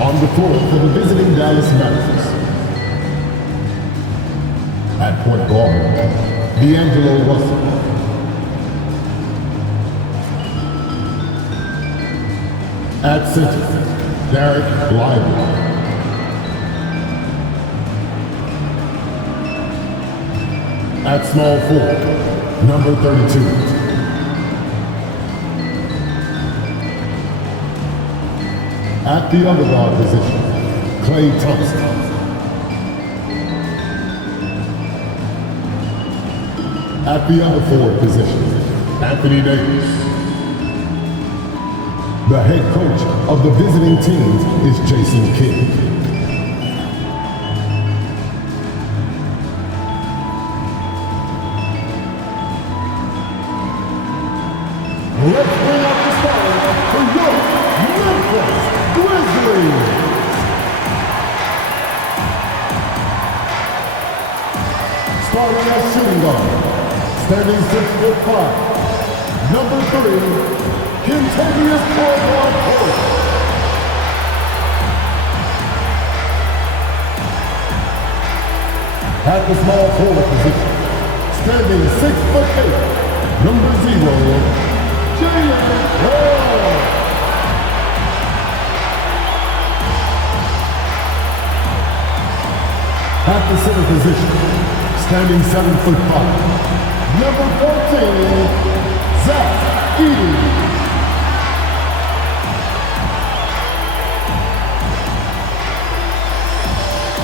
On the floor for the visiting Dallas Mavericks. At point guard, D'Angelo Russell. At center, Derek Lively. At small forward, number 32. At the other guard position, Klay Thompson. At the other forward position, Anthony Davis. The head coach of the visiting teams is Jason Kidd. Let's bring up the starters for your Memphis Grizzlies. Starting at shooting guard, standing 6'5", number 3, Kentucky's Caldwell Pope. At the small forward position, standing 6'8", number 0, Jalen Brown. At the center position, standing 7'5", number 14, Zach Edey.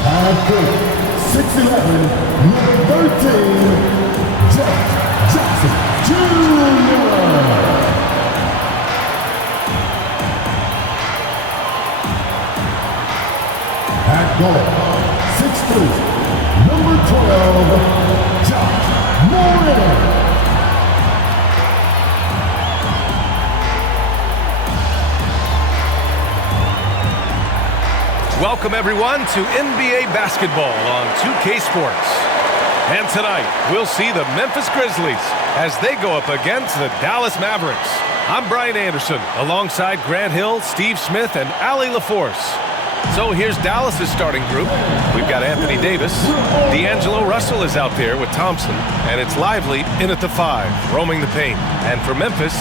At court, 6'11", number 13, Jeff Jackson Jr. At guard, 6'3", number 12, Josh Morant. Welcome everyone to NBA basketball on 2K Sports. And tonight, we'll see the Memphis Grizzlies as they go up against the Dallas Mavericks. I'm Brian Anderson, alongside Grant Hill, Steve Smith, and Allie LaForce. So here's Dallas' starting group. We've got Anthony Davis. D'Angelo Russell is out there with Thompson. And it's Lively in at the 5, roaming the paint. And for Memphis,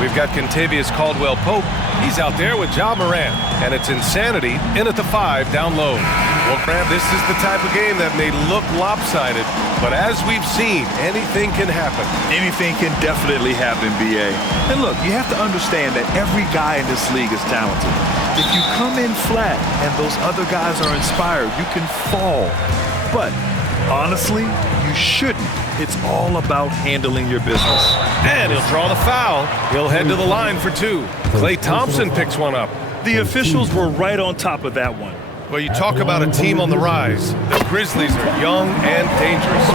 we've got Kentavious Caldwell-Pope. He's out there with Ja Morant. And it's Insanity in at the 5 down low. Well, Grant, this is the type of game that may look lopsided, but as we've seen, anything can happen. Anything can definitely happen, B.A. And look, you have to understand that every guy in this league is talented. If you come in flat and those other guys are inspired, you can fall. But honestly, you shouldn't. It's all about handling your business. And he'll draw the foul. He'll head to the line for 2. Klay Thompson picks one up. The officials were right on top of that one. Well, you talk about a team on the rise. The Grizzlies are young and dangerous.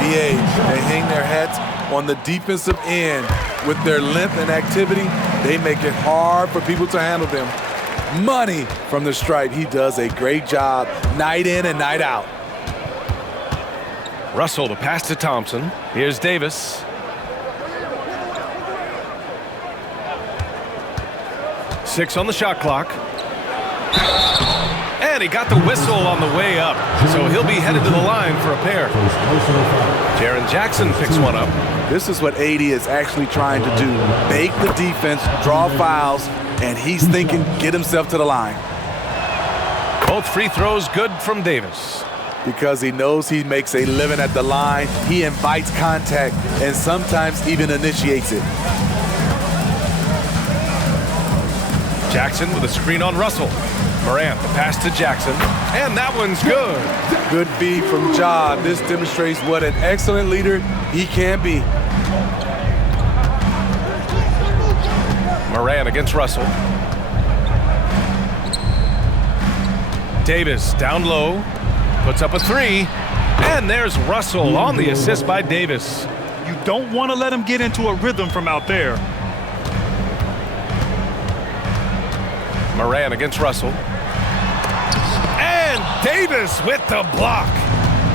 BA, they hang their hats on the defensive end. With their length and activity, they make it hard for people to handle them. Money from the stripe. He does a great job night in and night out. Russell to pass to Thompson. Here's Davis. Six on the shot clock. And he got the whistle on the way up. So he'll be headed to the line for a pair. Jaren Jackson picks one up. This is what AD is actually trying to do. Bake the defense, draw fouls, and he's thinking get himself to the line. Both free throws good from Davis. Because he knows he makes a living at the line, he invites contact and sometimes even initiates it. Jackson with a screen on Russell. Morant, the pass to Jackson, and that one's good. Good feed from Ja. This demonstrates what an excellent leader he can be. Morant against Russell. Davis down low, puts up a 3, and there's Russell on the assist by Davis. You don't want to let him get into a rhythm from out there. Morant against Russell. And Davis with the block.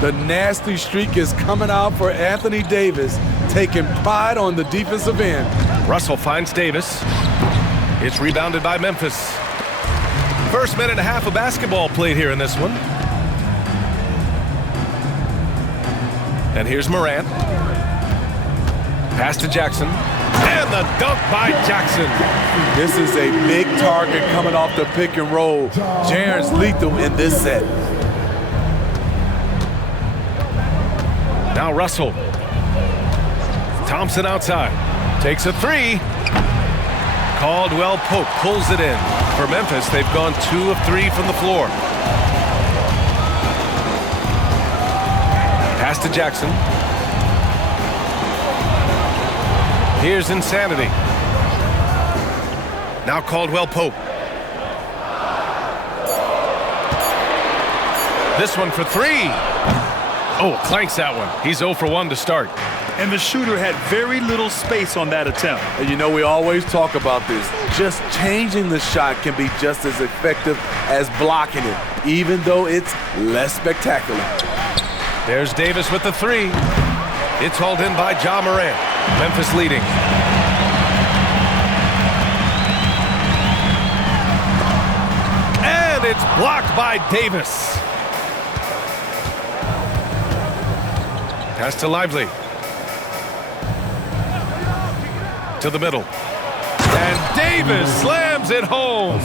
The nasty streak is coming out for Anthony Davis, taking pride on the defensive end. Russell finds Davis. It's rebounded by Memphis. First minute and a half of basketball played here in this one. And here's Morant. Pass to Jackson. And the dunk by Jackson. This is a big target coming off the pick and roll. Jaren's lethal in this set. Now Russell. Thompson outside. Takes a three. Caldwell Pope pulls it in. For Memphis, they've gone 2 of 3 from the floor. Pass to Jackson. Here's Insanity. Now Caldwell Pope. This one for 3. Oh, clanks that one. He's 0 for 1 to start. And the shooter had very little space on that attempt. And you know, we always talk about this. Just changing the shot can be just as effective as blocking it, even though it's less spectacular. There's Davis with the 3. It's hauled in by Ja Morant. Memphis leading. And it's blocked by Davis. Pass to Lively. To the middle. And Davis slams it home.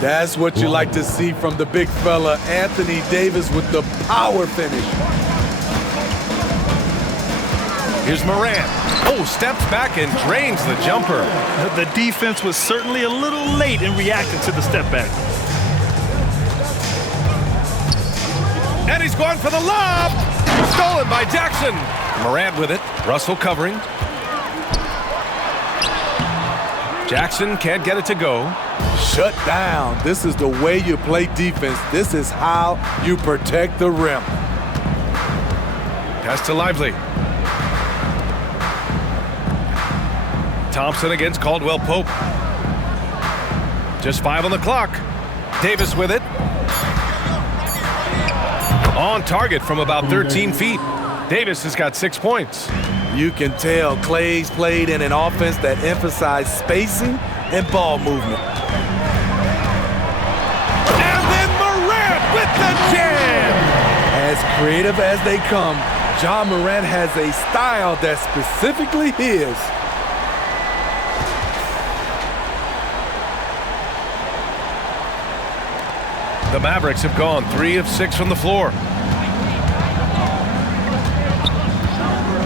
That's what you like to see from the big fella, Anthony Davis, with the power finish. Here's Morant. Oh, steps back and drains the jumper. The defense was certainly a little late in reacting to the step back. And he's going for the lob. Stolen by Jackson. Morant with it. Russell covering. Jackson can't get it to go. Shut down. This is the way you play defense. This is how you protect the rim. Pass to Lively. Thompson against Caldwell Pope. Just 5 on the clock. Davis with it. On target from about 13 feet. Davis has got 6 points. You can tell Clay's played in an offense that emphasized spacing and ball movement. And then Morant with the jam! As creative as they come, Ja Morant has a style that's specifically his. The Mavericks have gone 3 of 6 from the floor.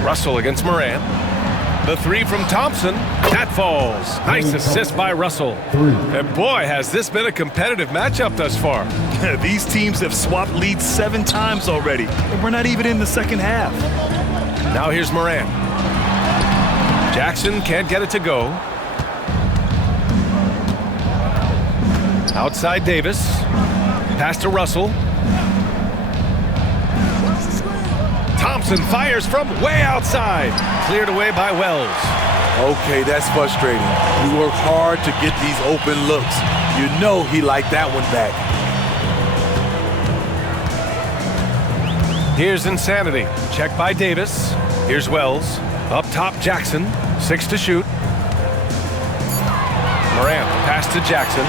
Russell against Morant. The 3 from Thompson. That falls. Nice assist by Russell. And boy, has this been a competitive matchup thus far. These teams have swapped leads 7 times already, and we're not even in the second half. Now here's Morant. Jackson can't get it to go. Outside Davis. Pass to Russell. Thompson fires from way outside. Cleared away by Wells. Okay, that's frustrating. You work hard to get these open looks. You know he liked that one back. Here's Insanity. Check by Davis. Here's Wells. Up top, Jackson. 6 to shoot. Morant, pass to Jackson.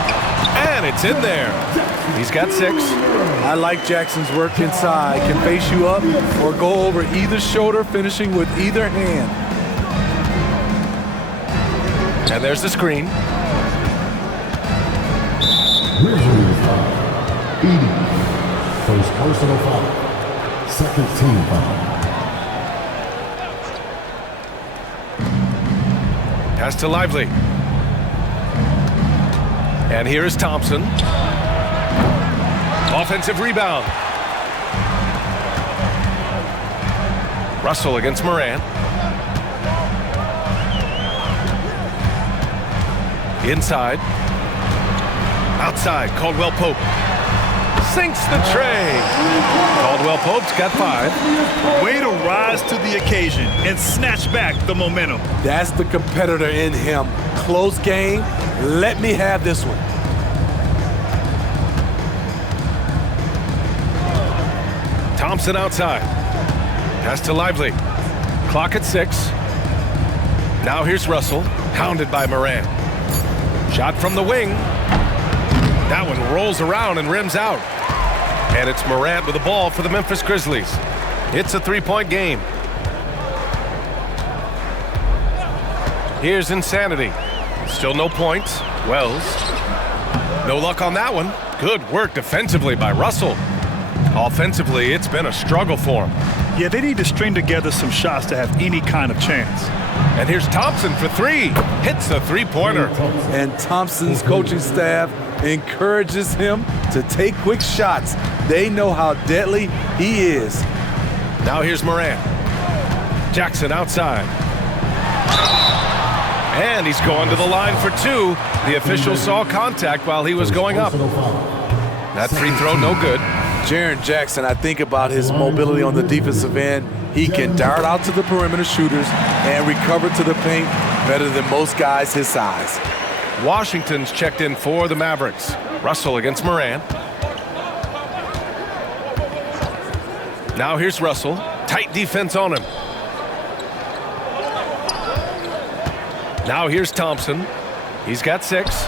And it's in there. He's got 6. I like Jackson's work inside. Can face you up or go over either shoulder, finishing with either hand. And there's the screen. Grizzlies foul. 80. First personal foul. Second team foul. Pass to Lively. And here is Thompson. Offensive rebound. Russell against Morant. Inside. Outside, Caldwell Pope. Sinks the tray. Caldwell Pope's got 5. Way to rise to the occasion and snatch back the momentum. That's the competitor in him. Close game. Let me have this one. Thompson outside. Pass to Lively. Clock at 6. Now here's Russell. Hounded by Morant. Shot from the wing. That one rolls around and rims out. And it's Morant with the ball for the Memphis Grizzlies. It's a three-point game. Here's Insanity. Still no points. Wells. No luck on that one. Good work defensively by Russell. Offensively, it's been a struggle for him. Yeah, they need to string together some shots to have any kind of chance. And here's Thompson for three. Hits the three-pointer. And Thompson's coaching staff encourages him to take quick shots. They know how deadly he is. Now here's Morant. Jackson outside. And he's going to the line for two. The official saw contact while he was going up. That free throw, no good. Jaren Jackson, I think about his mobility on the defensive end. He can dart out to the perimeter shooters and recover to the paint better than most guys his size. Washington's checked in for the Mavericks. Russell against Morant. Now here's Russell. Tight defense on him. Now here's Thompson. He's got 6.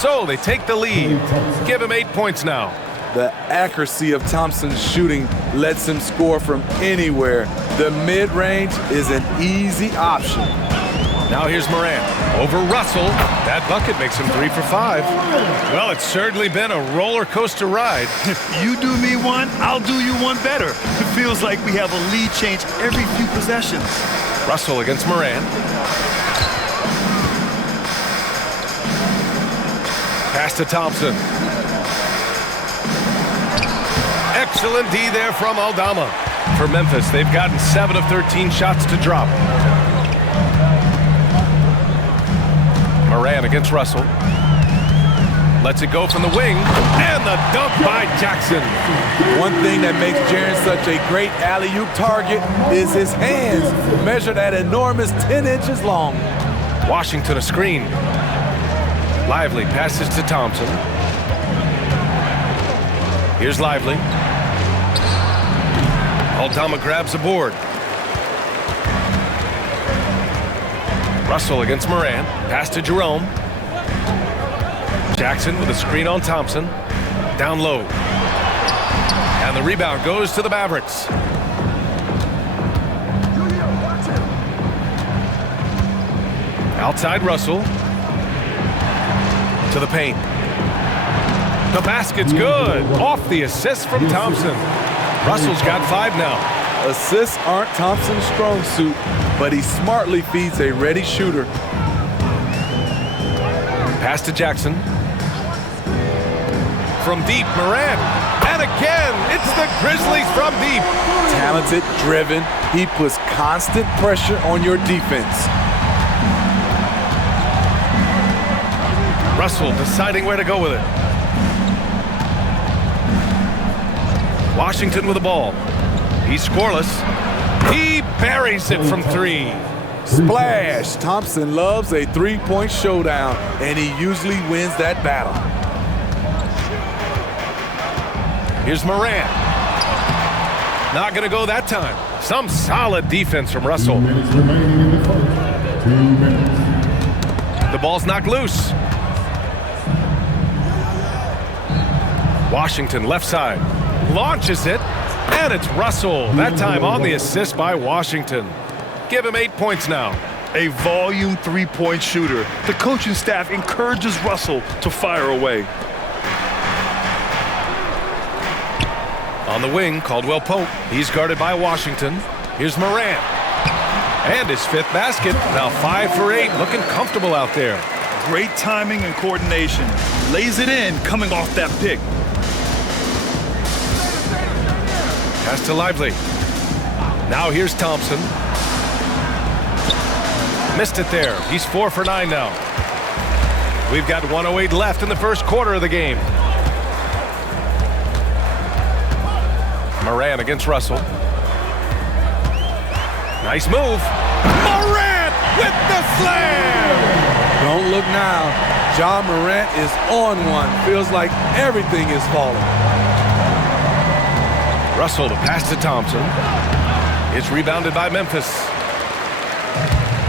So they take the lead. Give him 8 points now. The accuracy of Thompson's shooting lets him score from anywhere. The mid-range is an easy option. Now here's Morant. Over Russell. That bucket makes him 3 for 5. Well, it's certainly been a roller coaster ride. If you do me one, I'll do you one better. It feels like we have a lead change every few possessions. Russell against Morant. Pass to Thompson. Excellent D there from Aldama. For Memphis, they've gotten 7 of 13 shots to drop. Morant against Russell. Lets it go from the wing. And the dunk by Jackson. One thing that makes Jaren such a great alley-oop target is his hands, measured at enormous 10 inches long. Washington a screen. Lively passes to Thompson. Here's Lively. Aldama grabs a board. Russell against Morant. Pass to Jerome. Jackson with a screen on Thompson. Down low. And the rebound goes to the Mavericks. Outside Russell. To the paint. The basket's good. Off the assist from Thompson. Russell's got 5 now. Assists aren't Thompson's strong suit, but he smartly feeds a ready shooter. Pass to Jackson. From deep, Morant. And again, it's the Grizzlies from deep. Talented, driven, he puts constant pressure on your defense. Russell deciding where to go with it. Washington with the ball. He's scoreless. He buries it from 3. Splash! Thompson loves a three-point showdown, and he usually wins that battle. Here's Morant. Not going to go that time. Some solid defense from Russell. 2 minutes remaining in the first. 2 minutes. The ball's knocked loose. Washington left side. Launches it. And it's Russell. That time on the assist by Washington. Give him 8 points now. A volume three-point shooter. The coaching staff encourages Russell to fire away. On the wing, Caldwell Pope. He's guarded by Washington. Here's Morant. And his 5th basket. Now 5 for 8. Looking comfortable out there. Great timing and coordination. Lays it in coming off that pick. Pass to Lively. Now here's Thompson. Missed it there. He's 4 for 9 now. We've got 1:08 left in the first quarter of the game. Morant against Russell. Nice move. Morant with the slam! Don't look now. Ja Morant is on one. Feels like everything is falling. Russell, the pass to Thompson. It's rebounded by Memphis.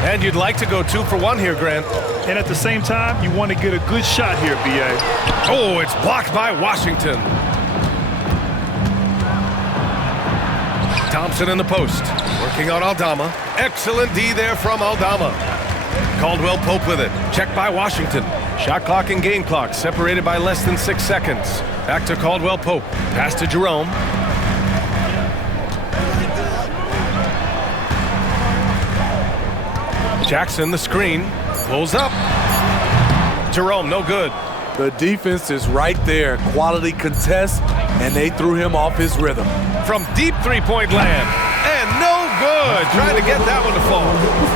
And you'd like to go 2 for 1 here, Grant. And at the same time, you want to get a good shot here, B.A. Oh, it's blocked by Washington. Thompson in the post, working on Aldama. Excellent D there from Aldama. Caldwell Pope with it. Checked by Washington. Shot clock and game clock separated by less than 6 seconds. Back to Caldwell Pope. Pass to Jerome. Jackson, the screen. Pulls up. Jerome, no good. The defense is right there. Quality contest, and they threw him off his rhythm. From deep three-point land. And no good. Trying to get that one to fall.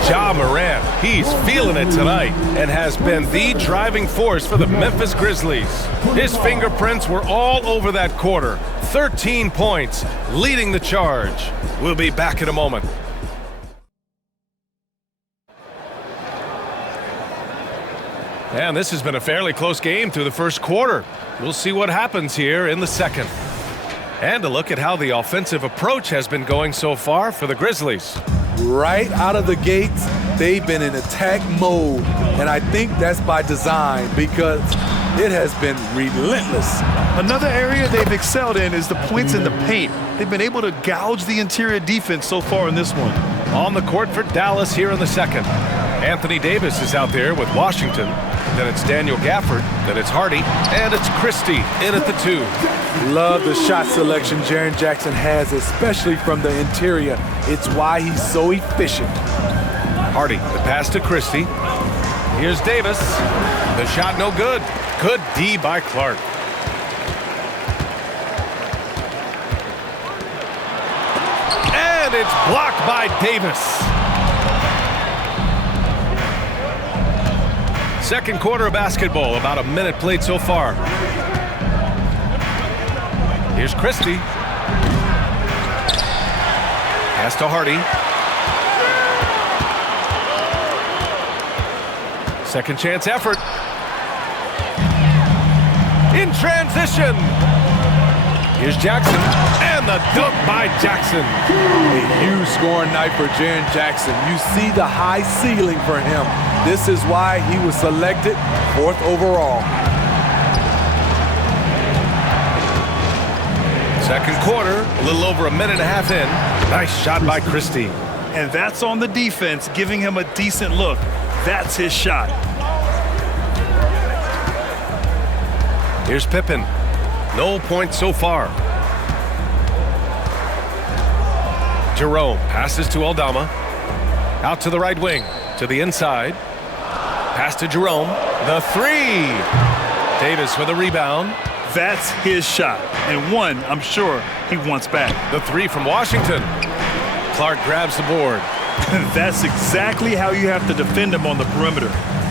Ja Morant, he's feeling it tonight and has been the driving force for the Memphis Grizzlies. His fingerprints were all over that quarter. 13 points, leading the charge. We'll be back in a moment. And this has been a fairly close game through the first quarter. We'll see what happens here in the second. And a look at how the offensive approach has been going so far for the Grizzlies. Right out of the gates, they've been in attack mode. And I think that's by design because it has been relentless. Another area they've excelled in is the points in the paint. They've been able to gouge the interior defense so far in this one. On the court for Dallas here in the second. Anthony Davis is out there with Washington. Then it's Daniel Gafford. Then it's Hardy. And it's Christie in at the 2. Love the shot selection Jaren Jackson has, especially from the interior. It's why he's so efficient. Hardy, the pass to Christie. Here's Davis. The shot no good. Good D by Clark. And it's blocked by Davis. Second quarter of basketball, about a minute played so far. Here's Christie. Pass to Hardy. Second chance effort. In transition. Here's Jackson. And the dunk by Jackson. A huge scoring night for Jaren Jackson. You see the high ceiling for him. This is why he was selected 4th overall. Second quarter, a little over a minute and a half in. Nice shot by Christie. And that's on the defense, giving him a decent look. That's his shot. Here's Pippen. No points so far. Jerome passes to Aldama. Out to the right wing. To the inside. Pass to Jerome. The 3. Davis with a rebound. That's his shot. And one, I'm sure, he wants back. The 3 from Washington. Clark grabs the board. That's exactly how you have to defend him on the perimeter.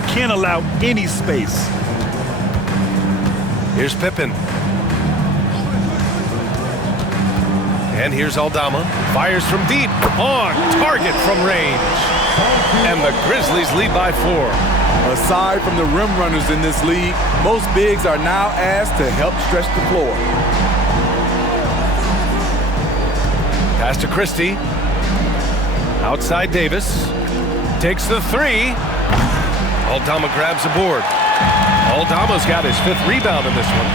Can't allow any space. Here's Pippen. And here's Aldama. Fires from deep. On target from range. And the Grizzlies lead by 4. Aside from the rim runners in this league, most bigs are now asked to help stretch the floor. Pass to Christie. Outside Davis. Takes the 3. Aldama grabs the board. Aldama's got his 5th rebound in this one.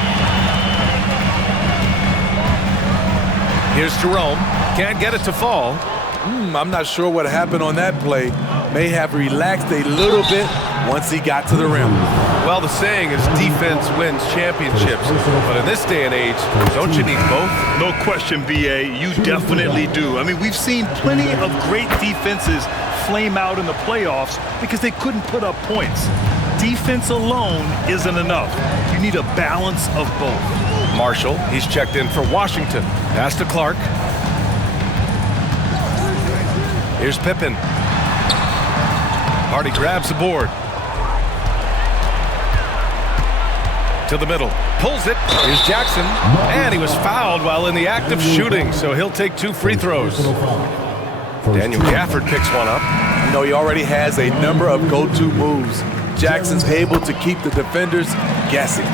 Here's Jerome. Can't get it to fall. I'm not sure what happened on that play. May have relaxed a little bit once he got to the rim. Well, the saying is defense wins championships. But in this day and age, don't you need both? No question, B.A. You definitely do. I mean, we've seen plenty of great defenses flame out in the playoffs because they couldn't put up points. Defense alone isn't enough. You need a balance of both. Marshall, he's checked in for Washington. Pass to Clark. Here's Pippen. Hardy grabs the board. To the middle. Pulls it. Here's Jackson. And he was fouled while in the act of shooting, so he'll take 2 free throws. Daniel Gafford picks one up. You know, he already has a number of go-to moves. Jackson's able to keep the defenders guessing.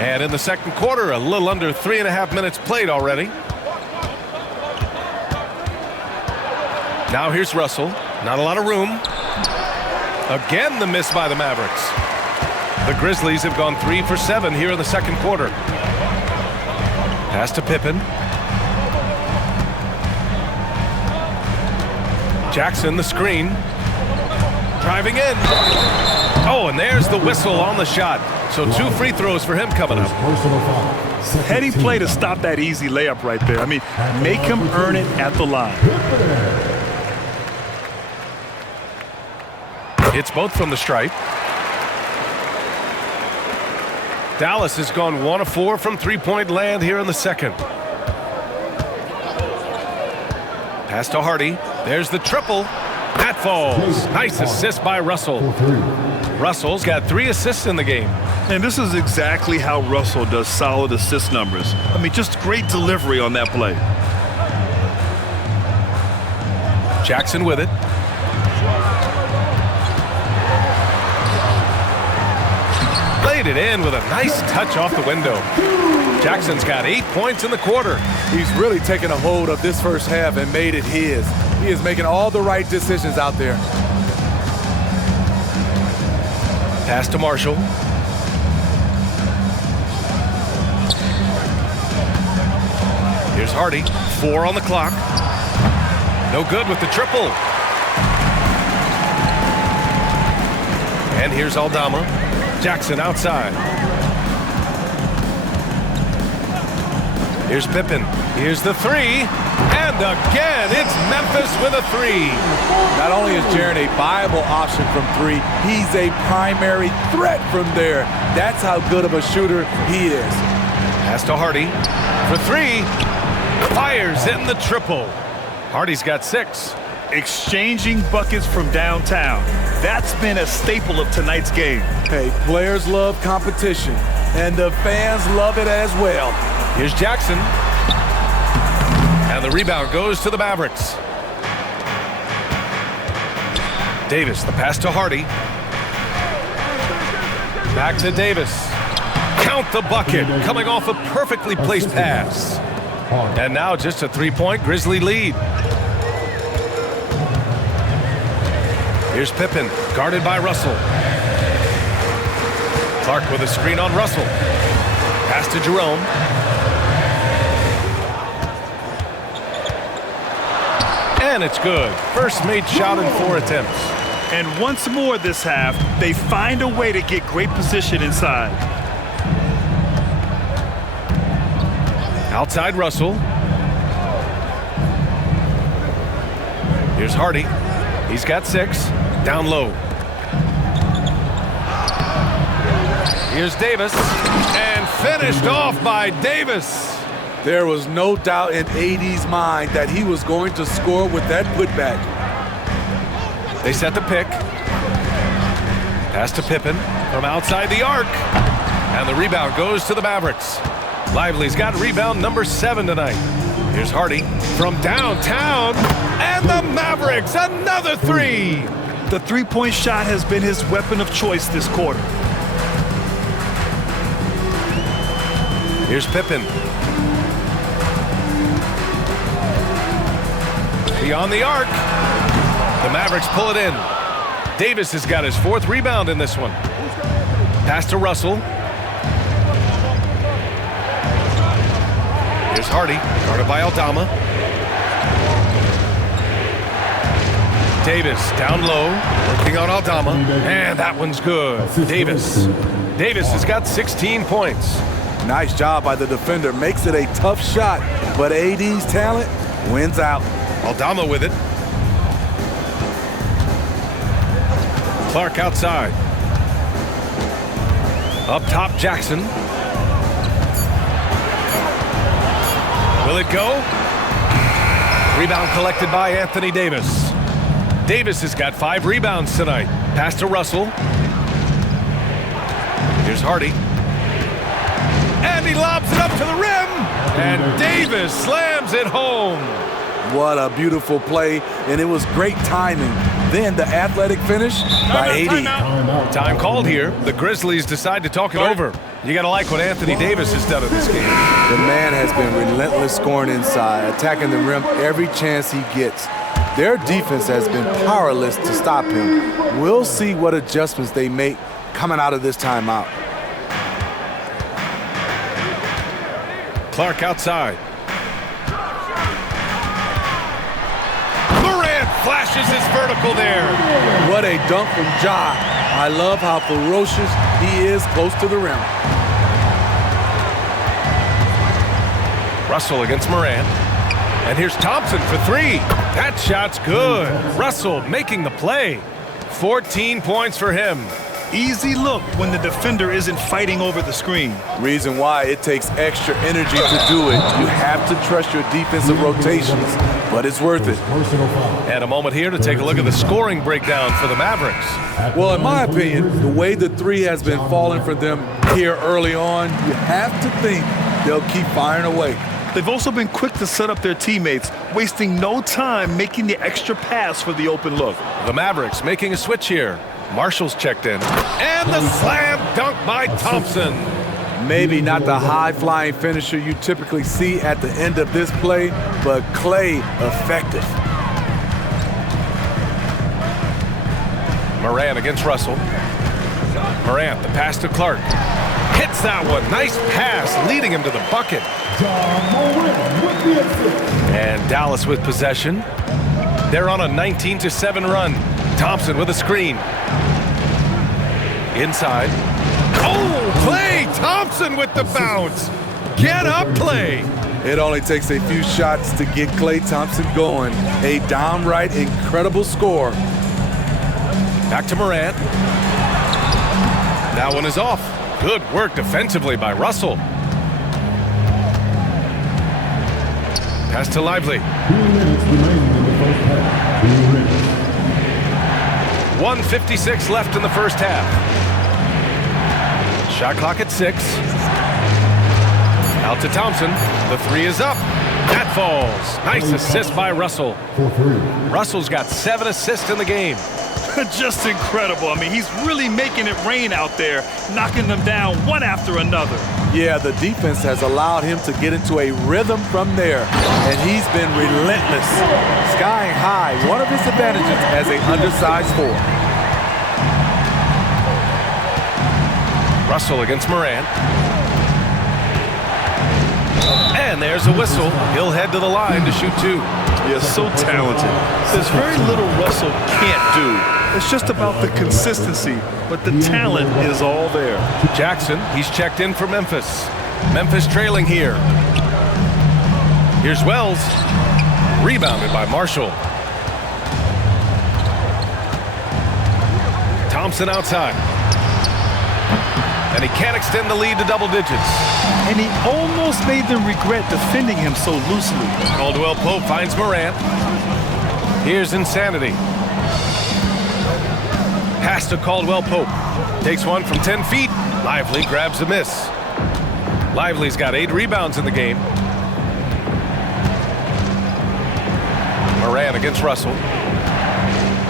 And in the second quarter, a little under 3.5 minutes played already. Now here's Russell. Not a lot of room. Again, the miss by the Mavericks. The Grizzlies have gone 3 for 7 here in the second quarter. Pass to Pippen. Jackson, the screen. Driving in. Oh, and there's the whistle on the shot. So 2 free throws for him coming up. Heady play to stop that easy layup right there. I mean, make him earn it at the line. Hits both from the stripe. Dallas has gone 1 of 4 from three-point land here in the second. Pass to Hardy. There's the triple. That falls. Nice assist by Russell. Russell's got 3 assists in the game. And this is exactly how Russell does solid assist numbers. I mean, just great delivery on that play. Jackson with it. Laid it in with a nice touch off the window. Jackson's got 8 points in the quarter. He's really taken a hold of this first half and made it his. He is making all the right decisions out there. Pass to Marshall. Here's Hardy. 4 on the clock. No good with the triple. And here's Aldama. Jackson outside. Here's Pippen. Here's the 3. And again, it's Memphis with a 3. Not only is Jaren a viable option from 3, he's a primary threat from there. That's how good of a shooter he is. Pass to Hardy for 3. Fires in the triple. Hardy's got 6. Exchanging buckets from downtown. That's been a staple of tonight's game. Hey, players love competition, and the fans love it as well. Here's Jackson. And the rebound goes to the Mavericks. Davis, the pass to Hardy. Back to Davis. Count the bucket, coming off a perfectly placed pass. And now just a 3-point Grizzly lead. Here's Pippen, guarded by Russell. Clark with a screen on Russell. Pass to Jerome. And it's good. First made shot in 4 attempts. And once more this half, they find a way to get great position inside. Outside Russell. Here's Hardy. He's got 6. Down low. Here's Davis. And finished off by Davis. There was no doubt in AD's mind that he was going to score with that putback. They set the pick. Pass to Pippen from outside the arc. And the rebound goes to the Mavericks. Lively's got rebound number 7 tonight. Here's Hardy from downtown. And the Mavericks, another 3. The three-point shot has been his weapon of choice this quarter. Here's Pippen. Beyond the arc. The Mavericks pull it in. Davis has got his 4th rebound in this one. Pass to Russell. Here's Hardy, guarded by Aldama. Davis down low, working on Aldama, and that one's good. Davis has got 16 points. Nice job by the defender. Makes it a tough shot, but AD's talent wins out. Aldama with it. Clark outside. Up top, Jackson. Will it go? Rebound collected by Anthony Davis. Davis has got 5 rebounds tonight. Pass to Russell. Here's Hardy. And he lobs it up to the rim. And Davis slams it home. What a beautiful play, and it was great timing. Then the athletic finish by AD. Time called here. The Grizzlies decide to talk it over. You got to like what Anthony Davis has done in this game. The man has been relentless scoring inside, attacking the rim every chance he gets. Their defense has been powerless to stop him. We'll see what adjustments they make coming out of this timeout. Clark outside. Morant flashes his vertical there. What a dunk from Ja. I love how ferocious he is close to the rim. Russell against Morant. And here's Thompson for three. That shot's good. Russell making the play. 14 points for him. Easy look when the defender isn't fighting over the screen. Reason why it takes extra energy to do it. You have to trust your defensive rotations, but it's worth it. And a moment here to take a look at the scoring breakdown for the Mavericks. Well, in my opinion, the way the three has been falling for them here early on, you have to think they'll keep firing away. They've also been quick to set up their teammates, wasting no time making the extra pass for the open look. The Mavericks making a switch here. Marshall's checked in. And the slam dunk by Thompson. Maybe not the high-flying finisher you typically see at the end of this play, but Klay effective. Morant against Russell. Morant, the pass to Clark. Hits that one. Nice pass, leading him to the bucket. And Dallas with possession. They're on a 19-7 run. Thompson with a screen. Inside. Oh, Klay Thompson with the bounce. Get up, Klay. It only takes a few shots to get Klay Thompson going. A downright incredible score. Back to Morant. That one is off. Good work defensively by Russell. Pass to Lively. 1:56 left in the first half. Shot clock at 6. Out to Thompson. The three is up. That falls. Nice assist by Russell. Russell's got 7 assists in the game. Just incredible. I mean, he's really making it rain out there, knocking them down one after another. Yeah, the defense has allowed him to get into a rhythm from there, and he's been relentless. Skying high, one of his advantages as an undersized forward. Russell against Morant. And there's a whistle. He'll head to the line to shoot 2. Yeah, so talented. There's very little Russell can't do. It's just about the consistency, but the talent is all there. Jackson, he's checked in for Memphis. Memphis trailing here. Here's Wells. Rebounded by Marshall. Thompson outside. And he can't extend the lead to double digits. And he almost made them regret defending him so loosely. Caldwell Pope finds Morant. Here's Insanity. Pass to Caldwell Pope. Takes one from 10 feet. Lively grabs a miss. Lively's got 8 rebounds in the game. Morant against Russell.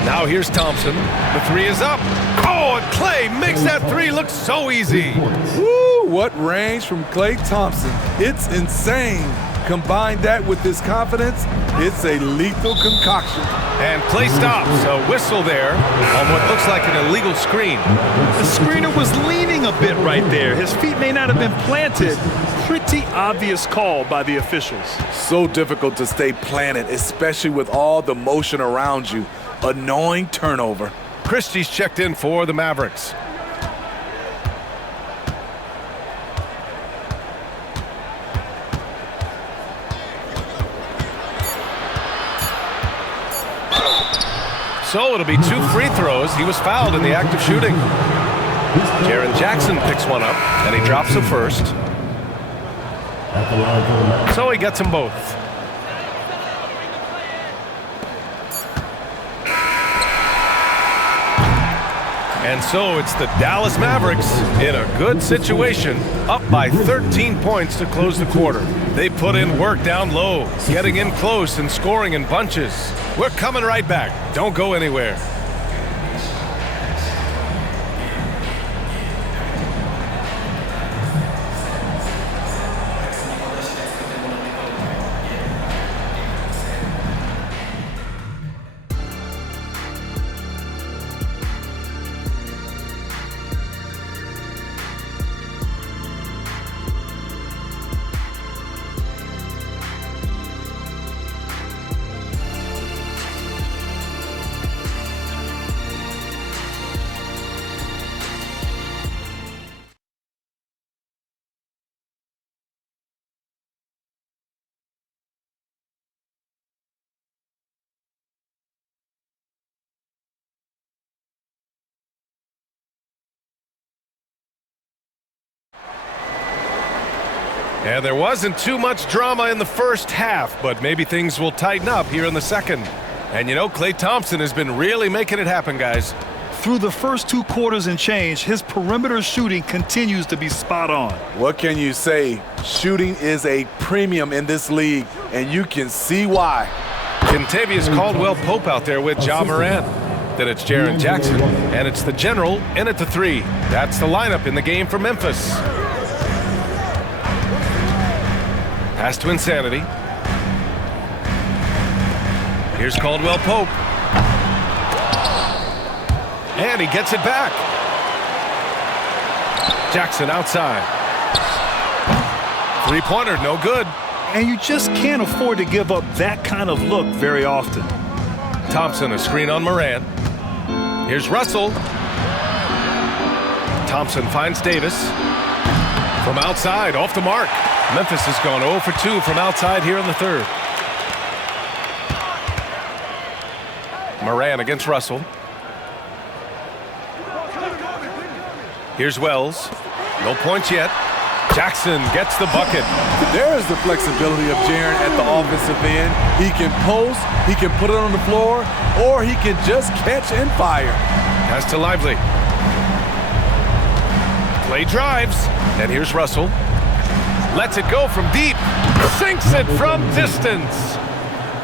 Now here's Thompson. The three is up. Oh, and Klay makes that three look so easy. Woo, what range from Klay Thompson. It's insane. Combine that with his confidence, it's a lethal concoction. And Klay stops. A whistle there on what looks like an illegal screen. The screener was leaning a bit right there. His feet may not have been planted. Pretty obvious call by the officials. So difficult to stay planted, especially with all the motion around you. Annoying turnover. Christie's checked in for the Mavericks. So it'll be 2 free throws. He was fouled in the act of shooting. Jaren Jackson picks one up, and he drops the first. So he gets them both. And so it's the Dallas Mavericks in a good situation, up by 13 points to close the quarter. They put in work down low, getting in close and scoring in bunches. We're coming right back. Don't go anywhere. And there wasn't too much drama in the first half, but maybe things will tighten up here in the second. And you know, Klay Thompson has been really making it happen, guys. Through the first 2 quarters and change, his perimeter shooting continues to be spot on. What can you say? Shooting is a premium in this league, and you can see why. Kentavious Caldwell-Pope out there with Ja Morant. Then it's Jaren Jackson, and it's the general in at the 3. That's the lineup in the game for Memphis. Pass to Insanity. Here's Caldwell-Pope. And he gets it back. Jackson outside. Three-pointer, no good. And you just can't afford to give up that kind of look very often. Thompson, a screen on Morant. Here's Russell. Thompson finds Davis. From outside, off the mark. Memphis has gone 0 for 2 from outside here in the third. Morant against Russell. Here's Wells. No points yet. Jackson gets the bucket. There's the flexibility of Jaren at the offensive end. He can post, he can put it on the floor, or he can just catch and fire. Pass to Lively. Klay drives, and here's Russell. Lets it go from deep. Sinks it from distance.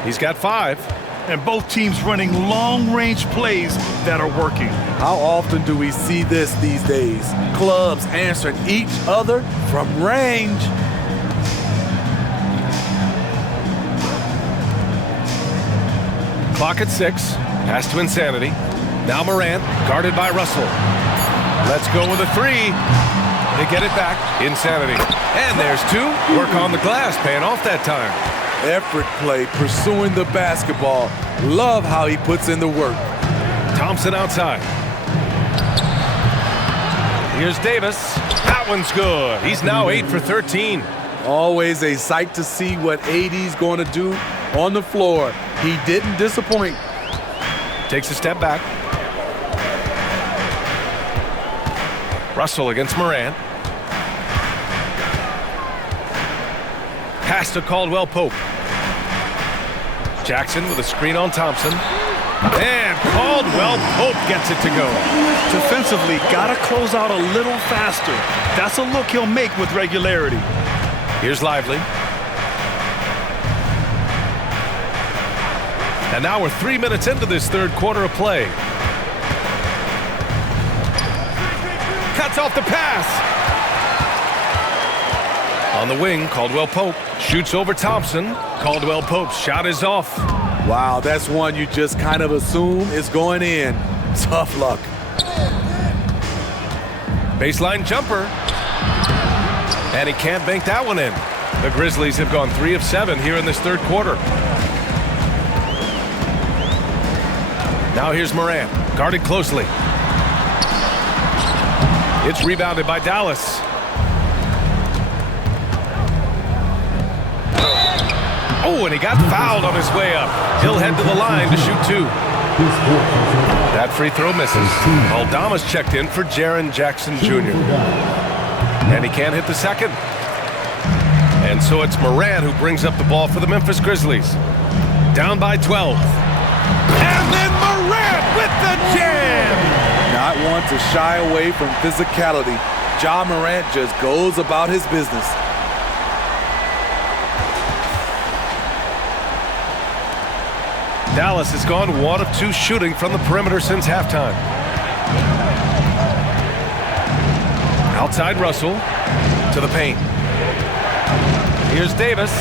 He's got 5. And both teams running long-range plays that are working. How often do we see this these days? Clubs answering each other from range. Clock at 6. Pass to Insanity. Now Morant, guarded by Russell. Let's go with a 3. They get it back. Insanity. And there's 2. Work on the glass, paying off that time. Effort play, pursuing the basketball. Love how he puts in the work. Thompson outside. Here's Davis. That one's good. He's now 8 for 13. Always a sight to see what AD's going to do on the floor. He didn't disappoint. Takes a step back. Russell against Morant. Pass to Caldwell-Pope. Jackson with a screen on Thompson. And Caldwell-Pope gets it to go. Defensively, gotta close out a little faster. That's a look he'll make with regularity. Here's Lively. And now we're 3 minutes into this third quarter of play. Cuts off the pass. On the wing, Caldwell-Pope shoots over Thompson. Caldwell-Pope's shot is off. Wow, that's one you just kind of assume is going in. Tough luck. Baseline jumper. And he can't bank that one in. The Grizzlies have gone 3 of 7 here in this third quarter. Now here's Morant, guarded closely. It's rebounded by Dallas. Oh, and he got fouled on his way up. He'll head to the line to shoot 2. That free throw misses. Aldama's checked in for Jaren Jackson Jr. And he can't hit the second. And so it's Morant who brings up the ball for the Memphis Grizzlies. Down by 12. And then Morant with the jam! Not one to shy away from physicality. Ja Morant just goes about his business. Dallas has gone 1 of 2 shooting from the perimeter since halftime. Outside Russell to the paint. Here's Davis.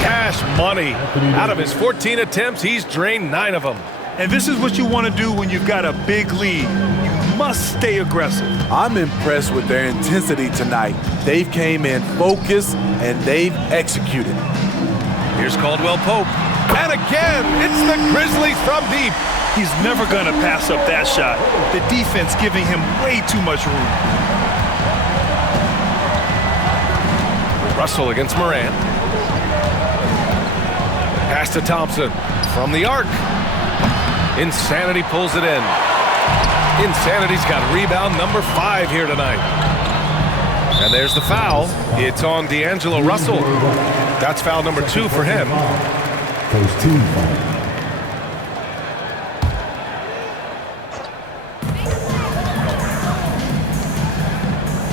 Cash money. Out of his 14 attempts, he's drained 9 of them. And this is what you want to do when you've got a big lead. You must stay aggressive. I'm impressed with their intensity tonight. They've came in focused and they've executed. Here's Caldwell-Pope. And again, it's the Grizzlies from deep. He's never going to pass up that shot. The defense giving him way too much room. Russell against Morant. Pass to Thompson from the arc. Insanity pulls it in. Insanity's got rebound number 5 here tonight. And there's the foul. It's on D'Angelo Russell. That's foul number 2 for him. First team foul.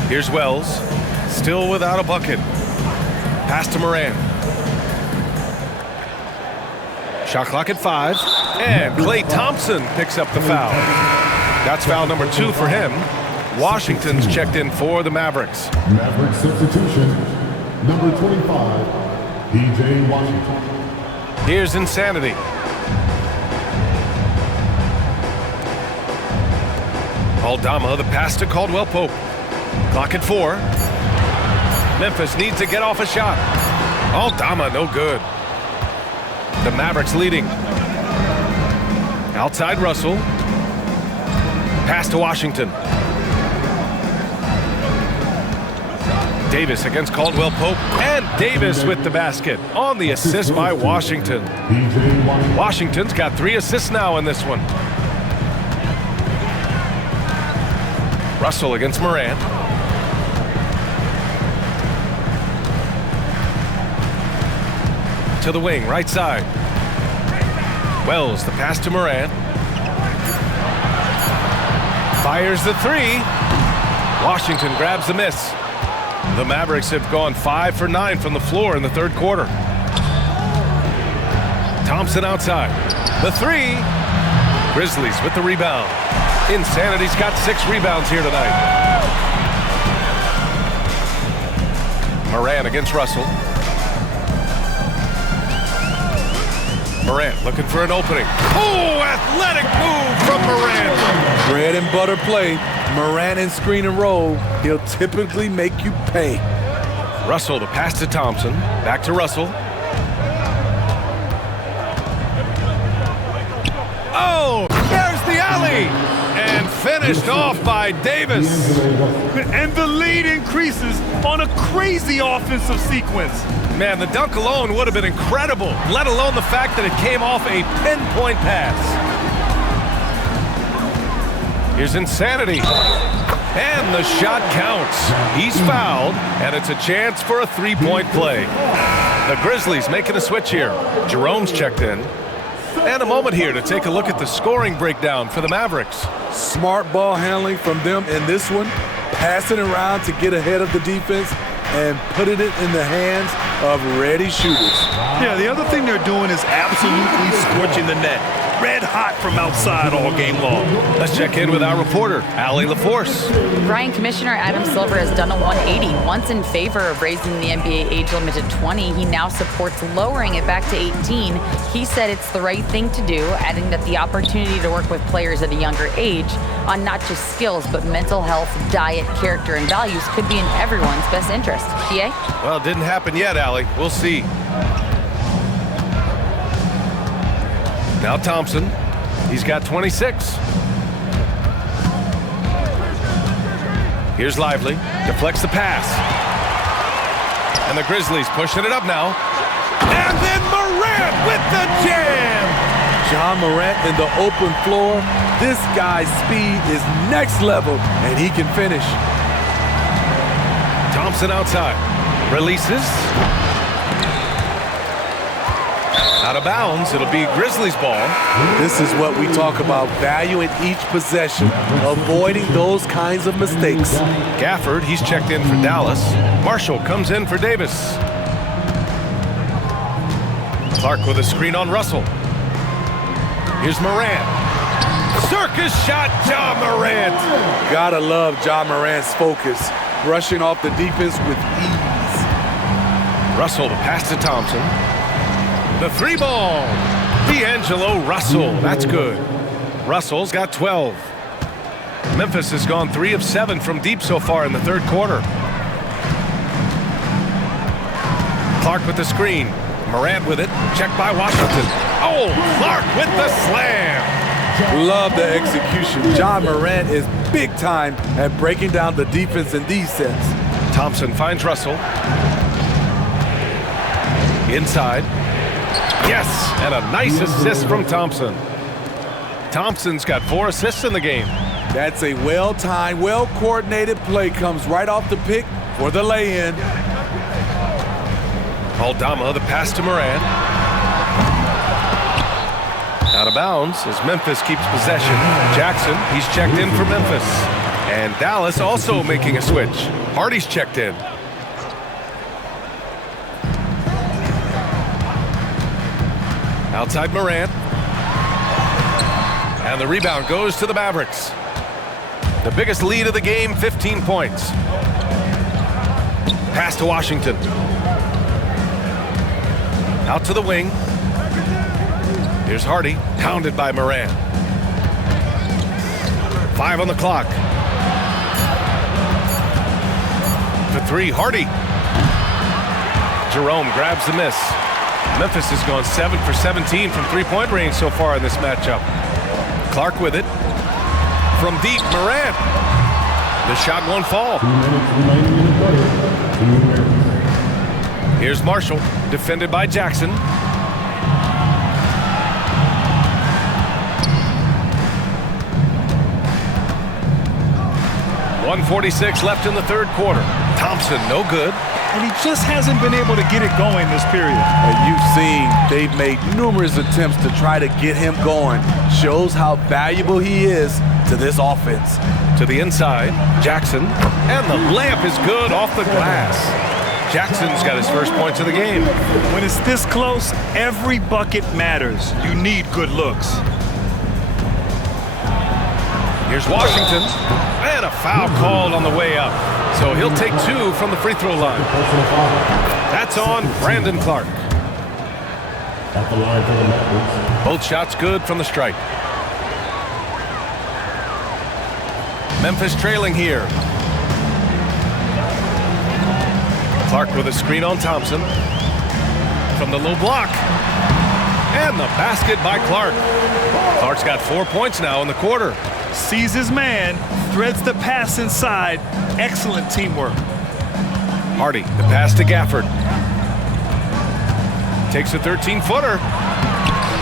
Here's Wells, still without a bucket. Pass to Morant. Shot clock at 5. And Klay Thompson picks up the foul. That's foul number 2 for him. Washington's checked in for the Mavericks. Mavericks substitution, number 25, P.J. Washington. Here's Insanity. Aldama, the pass to Caldwell Pope. Clock at 4. Memphis needs to get off a shot. Aldama, no good. The Mavericks leading. Outside Russell. Pass to Washington. Davis against Caldwell Pope. And Davis with the basket on the assist by Washington. Washington's got 3 assists now in this one. Russell against Morant. To the wing, right side. Wells, the pass to Morant. Fires the 3. Washington grabs the miss. The Mavericks have gone 5 for 9 from the floor in the third quarter. Thompson outside. The 3. Grizzlies with the rebound. Insanity's got 6 rebounds here tonight. Morant against Russell. Morant looking for an opening. Oh, athletic move from Morant. Bread and butter play. Morant and screen and roll. He'll typically make you pay. Russell, the pass to Thompson. Back to Russell. Oh, there's the alley. And finished off by Davis. And the lead increases on a crazy offensive sequence. Man, the dunk alone would have been incredible, let alone the fact that it came off a pinpoint pass. Here's Insanity. And the shot counts. He's fouled, and it's a chance for a 3-point play. The Grizzlies making a switch here. Jerome's checked in. And a moment here to take a look at the scoring breakdown for the Mavericks. Smart ball handling from them in this one. Passing around to get ahead of the defense and putting it in the hands of ready shooters. Yeah, the other thing they're doing is absolutely scorching the net. Red hot from outside all game long. Let's check in with our reporter, Allie LaForce. Brian, Commissioner Adam Silver has done a 180. Once in favor of raising the NBA age limit to 20, he now supports lowering it back to 18. He said it's the right thing to do, adding that the opportunity to work with players at a younger age on not just skills, but mental health, diet, character, and values could be in everyone's best interest. PA? Well, it didn't happen yet, Allie. We'll see. Now Thompson, he's got 26. Here's Lively, deflects the pass. And the Grizzlies pushing it up now. And then Morant with the jam! John Morant in the open floor. This guy's speed is next level, and he can finish. Thompson outside, releases. Out of bounds, it'll be Grizzlies ball. This is what we talk about, valuing each possession, avoiding those kinds of mistakes. Gafford, he's checked in for Dallas. Marshall comes in for Davis. Clark with a screen on Russell. Here's Morant. Circus shot, Ja Morant. Gotta love Ja Morant's focus, rushing off the defense with ease. Russell, the pass to Thompson. The 3 ball. D'Angelo Russell. That's good. Russell's got 12. Memphis has gone 3 of 7 from deep so far in the third quarter. Clark with the screen. Morant with it. Checked by Washington. Oh, Clark with the slam. Love the execution. Ja Morant is big time at breaking down the defense in these sets. Thompson finds Russell. Inside. Yes, and a nice assist from Thompson. Thompson's got 4 assists in the game. That's a well-timed, well-coordinated play. Comes right off the pick for the lay-in. Aldama, the pass to Moran. Out of bounds as Memphis keeps possession. Jackson, he's checked in for Memphis. And Dallas also making a switch. Hardy's checked in. Outside Moran. And the rebound goes to the Mavericks. The biggest lead of the game, 15 points. Pass to Washington. Out to the wing. Here's Hardy, pounded by Moran. 5 on the clock. For 3, Hardy. Jerome grabs the miss. Memphis has gone 7 for 17 from three-point range so far in this matchup. Clark with it. From deep, Moran. The shot won't fall. 2 minutes remaining in the quarter. 2 minutes. Here's Marshall, defended by Jackson. .146 left in the third quarter. Thompson, no good. And he just hasn't been able to get it going this period. And you've seen they've made numerous attempts to try to get him going. Shows how valuable he is to this offense. To the inside, Jackson. And the layup is good off the glass. Jackson's got his first points of the game. When it's this close, every bucket matters. You need good looks. Here's Washington. And a foul called on the way up. So he'll take 2 from the free throw line. That's on Brandon Clark. At the line for the Mavericks. Both shots good from the stripe. Memphis trailing here. Clark with a screen on Thompson. From the low block. And the basket by Clark. Clark's got 4 points now in the quarter. Sees his man, threads the pass inside. Excellent teamwork. Hardy, the pass to Gafford. Takes a 13-footer.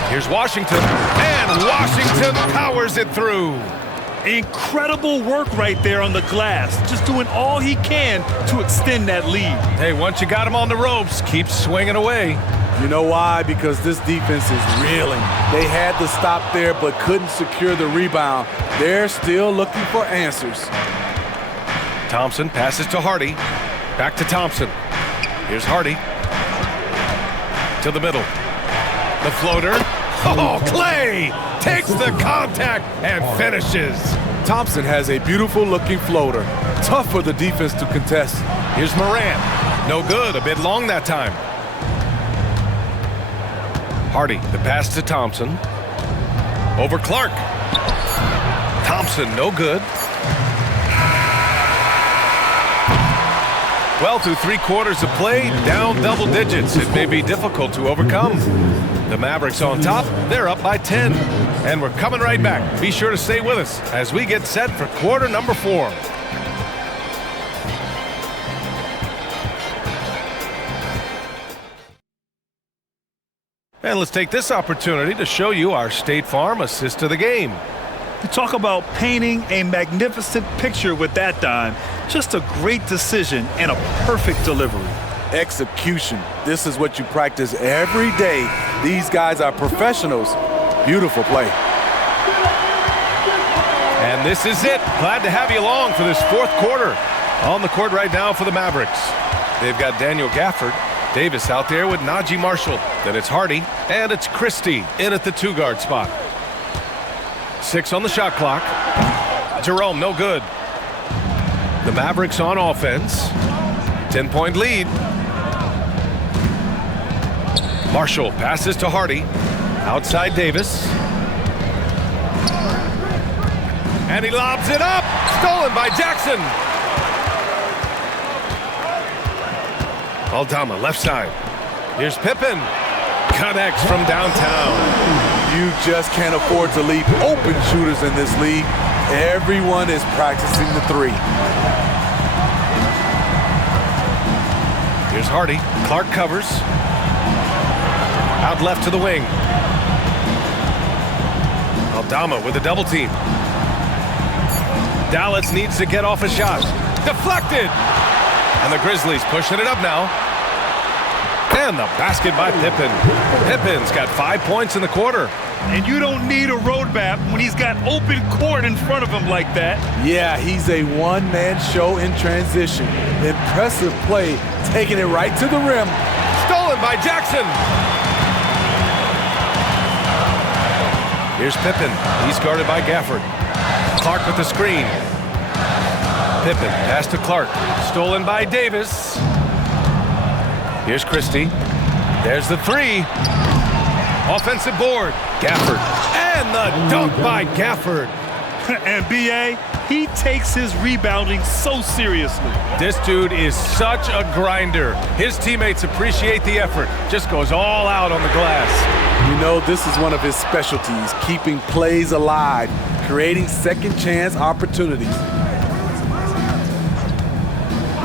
Here's Washington. And Washington powers it through. Incredible work right there on the glass. Just doing all he can to extend that lead. Hey, once you got him on the ropes, keep swinging away. You know why? Because this defense is reeling. They had to stop there but couldn't secure the rebound. They're still looking for answers. Thompson passes to Hardy. Back to Thompson. Here's Hardy. To the middle. The floater. Oh, Clay takes the contact and finishes. Thompson has a beautiful looking floater. Tough for the defense to contest. Here's Moran. No good. A bit long that time. Hardy, the pass to Thompson. Over Clark. Thompson, no good. Well, through 3 quarters of play, down double digits. It may be difficult to overcome. The Mavericks on top, they're up by 10. And we're coming right back. Be sure to stay with us as we get set for quarter number 4. And let's take this opportunity to show you our State Farm assist to the game. You talk about painting a magnificent picture with that dime. Just a great decision and a perfect delivery. Execution. This is what you practice every day. These guys are professionals. Beautiful play. And this is it. Glad to have you along for this 4th quarter. On the court right now for the Mavericks. They've got Daniel Gafford. Davis out there with Najee Marshall. Then it's Hardy. And it's Christie in at the 2-guard spot. 6 on the shot clock. Jerome, no good. The Mavericks on offense. 10-point lead. Marshall passes to Hardy. Outside Davis. And he lobs it up. Stolen by Jackson. Aldama, left side. Here's Pippen. Connects from downtown. You just can't afford to leave open shooters in this league. Everyone is practicing the 3. Here's Hardy. Clark covers. Out left to the wing. Aldama with a double team. Dallas needs to get off a shot. Deflected. And the Grizzlies pushing it up now. And the basket by Pippen. Pippen's got 5 points in the quarter. And you don't need a roadmap when he's got open court in front of him like that. Yeah, he's a one-man show in transition. Impressive play, taking it right to the rim. Stolen by Jackson. Here's Pippen. He's guarded by Gafford. Clark with the screen. Pippen, pass to Clark. Stolen by Davis. Here's Christie. There's the three. Offensive board. Gafford. And the dunk by Gafford. And B.A., he takes his rebounding so seriously. This dude is such a grinder. His teammates appreciate the effort. Just goes all out on the glass. You know, this is one of his specialties, keeping plays alive, creating second chance opportunities.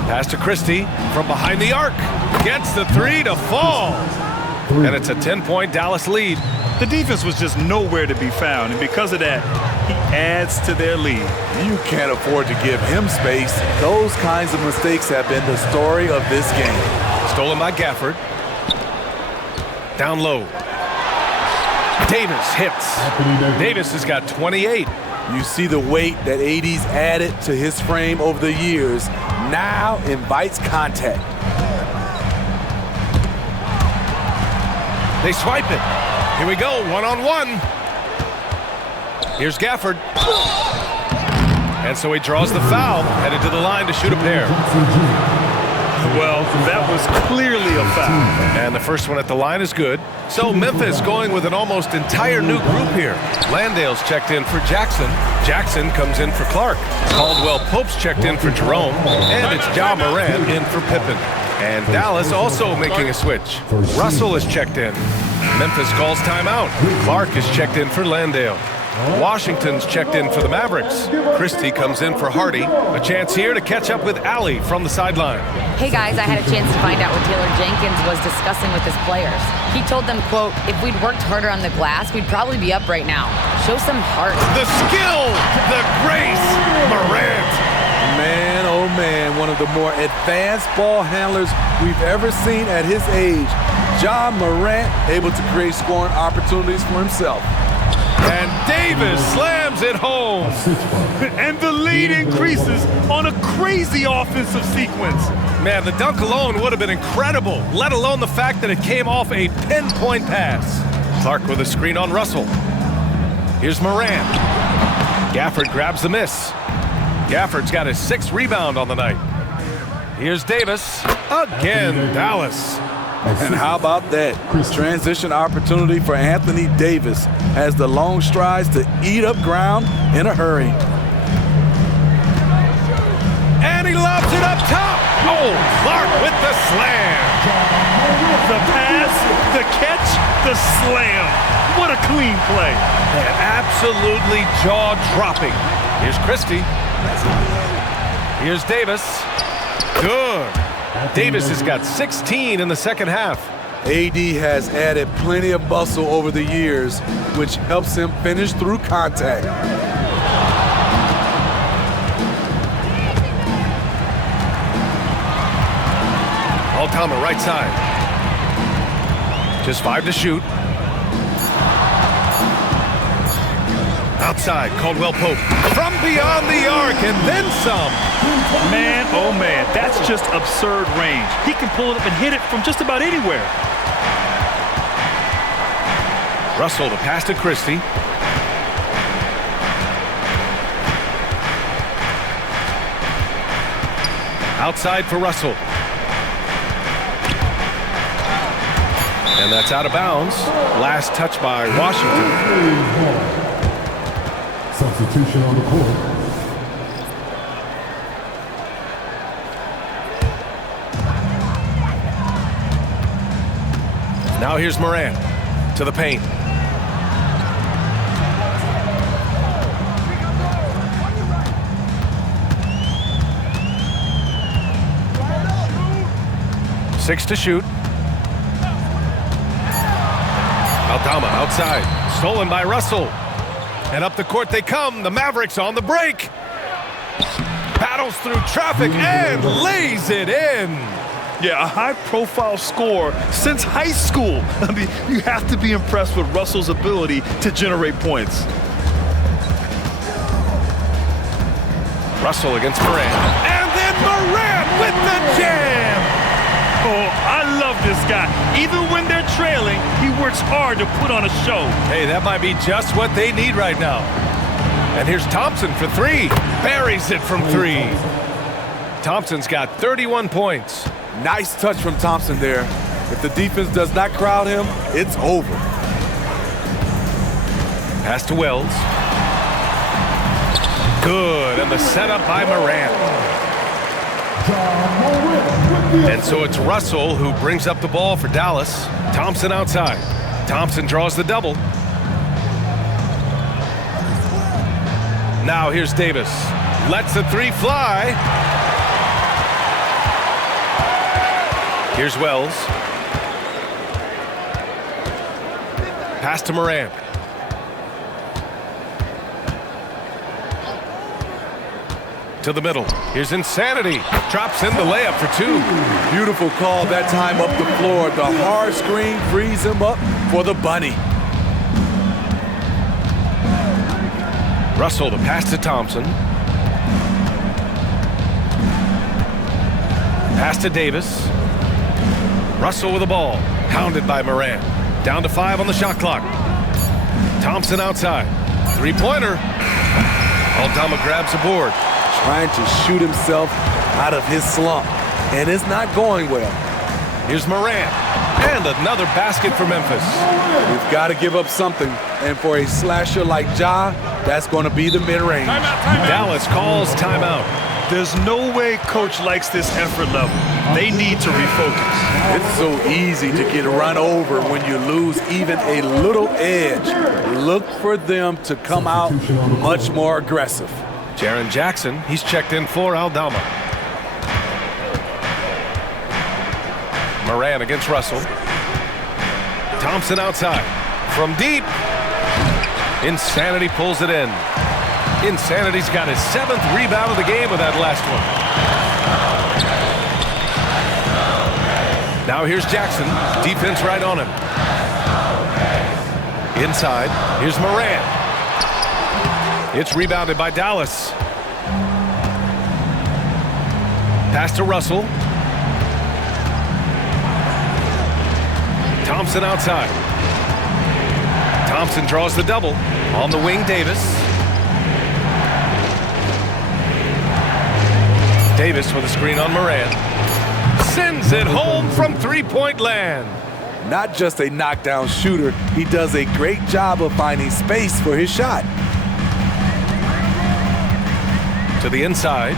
Pass to Christie from behind the arc. Gets the three to fall. And it's a 10-point Dallas lead. The defense was just nowhere to be found, and because of that, he adds to their lead. You can't afford to give him space. Those kinds of mistakes have been the story of this game. Stolen by Gafford. Down low. Davis hits. Davis has got 28. You see the weight that AD's added to his frame over the years. Now invites contact. They swipe it. Here we go, one-on-one. Here's Gafford. And so he draws the foul, headed to the line to shoot a pair. Well, that was clearly a foul. And the first one at the line is good. So Memphis going with an almost entire new group here. Landale's checked in for Jackson. Jackson comes in for Clark. Caldwell Pope's checked in for Jerome. And it's Ja Morant in for Pippen. And Dallas also making a switch. Russell is checked in. Memphis calls timeout. Clark is checked in for Landale. Washington's checked in for the Mavericks. Christie comes in for Hardy. A chance here to catch up with Allie from the sideline. Hey guys, I had a chance to find out what Taylor Jenkins was discussing with his players. He told them, quote, if we'd worked harder on the glass, we'd probably be up right now. Show some heart. The skill, the grace, Morant. Man, oh man, one of the more advanced ball handlers we've ever seen at his age. Ja Morant able to create scoring opportunities for himself. And Davis slams it home. And the lead increases on a crazy offensive sequence. Man, the dunk alone would have been incredible, let alone the fact that it came off a pinpoint pass. Clark with a screen on Russell. Here's Morant. Gafford grabs the miss. Gafford's got his 6th rebound on the night. Here's Davis. Again, Dallas. And how about that? Transition opportunity for Anthony Davis. Has the long strides to eat up ground in a hurry. And he lobs it up top. Oh, Clark with the slam. The pass, the catch, the slam. What a clean play. And absolutely jaw-dropping. Here's Christie. Here's Davis. Good. Davis has got 16 in the second half. AD has added plenty of muscle over the years, which helps him finish through contact. Altama right side. Just 5 to shoot. Outside, Caldwell Pope. From beyond the arc and then some. Man, oh man, that's just absurd range. He can pull it up and hit it from just about anywhere. Russell to pass to Christie. Outside for Russell. And that's out of bounds. Last touch by Washington. Substitution on the court. Now here's Morant to the paint. Six to shoot. Aldama outside. Stolen by Russell. And up the court they come. The Mavericks on the break. battles through traffic and lays it in. Yeah, a high-profile score since high school. I mean, you have to be impressed with Russell's ability to generate points. Russell against Morant. And then Morant with the jam! Oh, I love this guy. Even when they're trailing, he works hard to put on a show. Hey, that might be just what they need right now. And here's Thompson for three. Buries it from three. Thompson's got 31 points. Nice touch from Thompson there. If the defense does not crowd him, it's over. Pass to Wells. Good, and the setup by Morant. And so it's Russell who brings up the ball for Dallas. Thompson outside. Thompson draws the double. Now here's Davis. Lets the three fly. Here's Wells. Pass to Morant. To the middle. Here's Insanity. Drops in the layup for two. Beautiful call that time up the floor. The hard screen frees him up for the bunny. Russell, the pass to Thompson. Pass to Davis. Russell with the ball. Hounded by Morant. Down to 5 on the shot clock. Thompson outside. Three-pointer. Aldama grabs the board. Trying to shoot himself out of his slump. And it's not going well. Here's Morant. And another basket for Memphis. We've got to give up something. And for a slasher like Ja, that's going to be the mid-range. Dallas calls timeout. There's no way coach likes this effort level. They need to refocus. It's so easy to get run over when you lose even a little edge. Look for them to come out much more aggressive. Jaren Jackson, he's checked in for Aldama. Morant against Russell. Thompson outside. From deep. Insanity pulls it in. Insanity's got his 7th rebound of the game with that last one. Now here's Jackson. Defense right on him. Inside. Here's Morant. It's rebounded by Dallas. Pass to Russell. Thompson outside. Thompson draws the double. On the wing, Davis. Davis with a screen on Morant. Sends it home from three-point land. Not just a knockdown shooter, he does a great job of finding space for his shot. To the inside.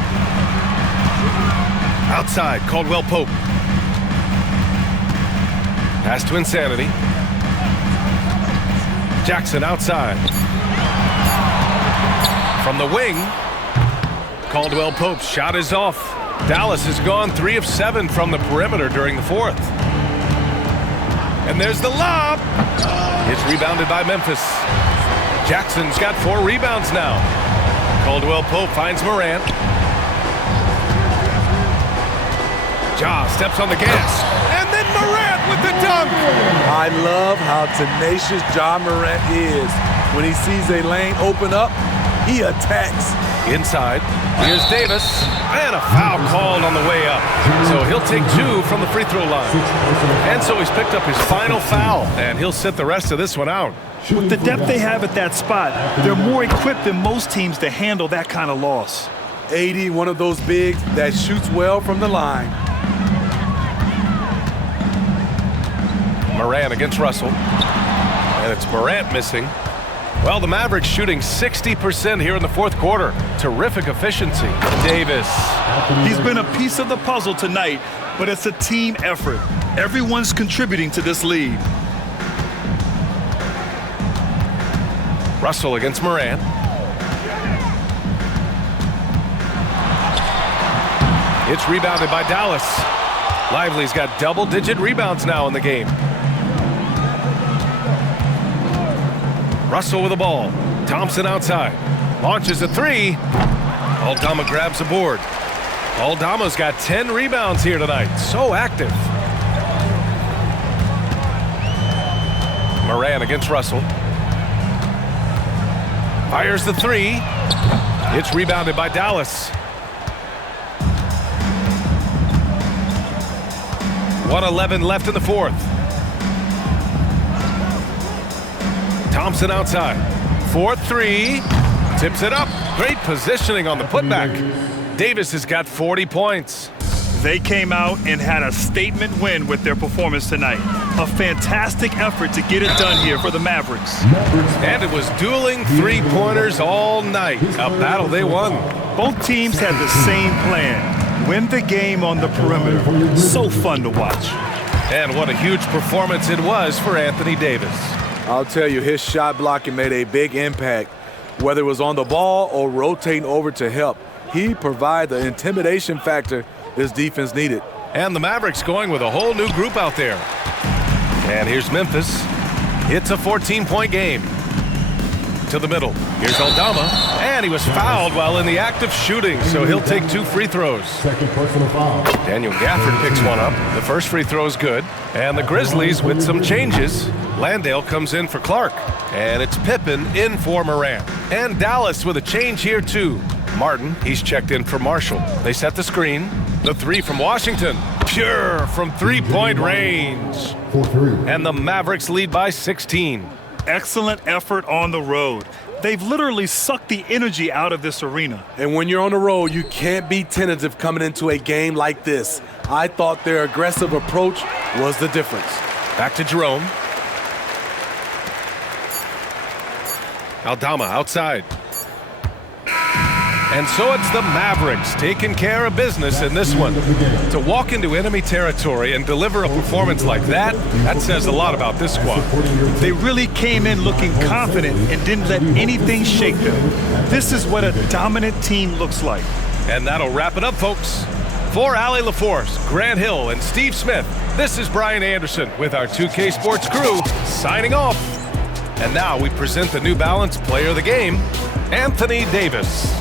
Outside, Caldwell Pope. Pass to Insanity. Jackson outside. From the wing, Caldwell Pope's shot is off. Dallas has gone 3 of 7 from the perimeter during the 4th. And there's the lob. It's rebounded by Memphis. Jackson's got 4 rebounds now. Caldwell Pope finds Morant. Ja steps on the gas. And then Morant with the dunk. I love how tenacious Ja Morant is. When he sees a lane open up, he attacks. Inside, here's Davis, and a foul called on the way up. So he'll take 2 from the free throw line. And so he's picked up his final foul, and he'll sit the rest of this one out. With the depth they have at that spot, they're more equipped than most teams to handle that kind of loss. 80, one of those bigs that shoots well from the line. Morant against Russell. And it's Morant missing. Well, the Mavericks shooting 60% here in the 4th quarter. Terrific efficiency. Davis. He's been a piece of the puzzle tonight, but it's a team effort. Everyone's contributing to this lead. Russell against Morant. It's rebounded by Dallas. Lively's got double-digit rebounds now in the game. Russell with the ball. Thompson outside. Launches a 3. Aldama grabs the board. Aldama's got 10 rebounds here tonight. So active. Moran against Russell. Fires the three. It's rebounded by Dallas. 1:11 left in the fourth. Thompson outside. 4-3. Tips it up. Great positioning on the putback. Davis has got 40 points. They came out and had a statement win with their performance tonight. A fantastic effort to get it done here for the Mavericks. And it was dueling three-pointers all night. A battle they won. Both teams had the same plan. Win the game on the perimeter. So fun to watch. And what a huge performance it was for Anthony Davis. I'll tell you, his shot blocking made a big impact. Whether it was on the ball or rotating over to help, he provided the intimidation factor his defense needed. And the Mavericks going with a whole new group out there. And here's Memphis. It's a 14-point game. To the middle. Here's Aldama. And he was fouled while in the act of shooting, so he'll take 2 free throws. Second personal foul. Daniel Gafford picks one up. The first free throw is good. And the Grizzlies with some changes. Landale comes in for Clark. And it's Pippen in for Moran. And Dallas with a change here too. Martin, he's checked in for Marshall. They set the screen. The three from Washington. Pure from three-point range. 4-3. And the Mavericks lead by 16. Excellent effort on the road. They've literally sucked the energy out of this arena. And when you're on the road, you can't be tentative coming into a game like this. I thought their aggressive approach was the difference. Back to Jerome. Aldama outside. And so it's the Mavericks taking care of business in this one. To walk into enemy territory and deliver a performance like that, that says a lot about this squad. They really came in looking confident and didn't let anything shake them. This is what a dominant team looks like. And that'll wrap it up, folks. For Allie LaForce, Grant Hill, and Steve Smith, this is Brian Anderson with our 2K Sports crew signing off. And now we present the New Balance Player of the Game, Anthony Davis.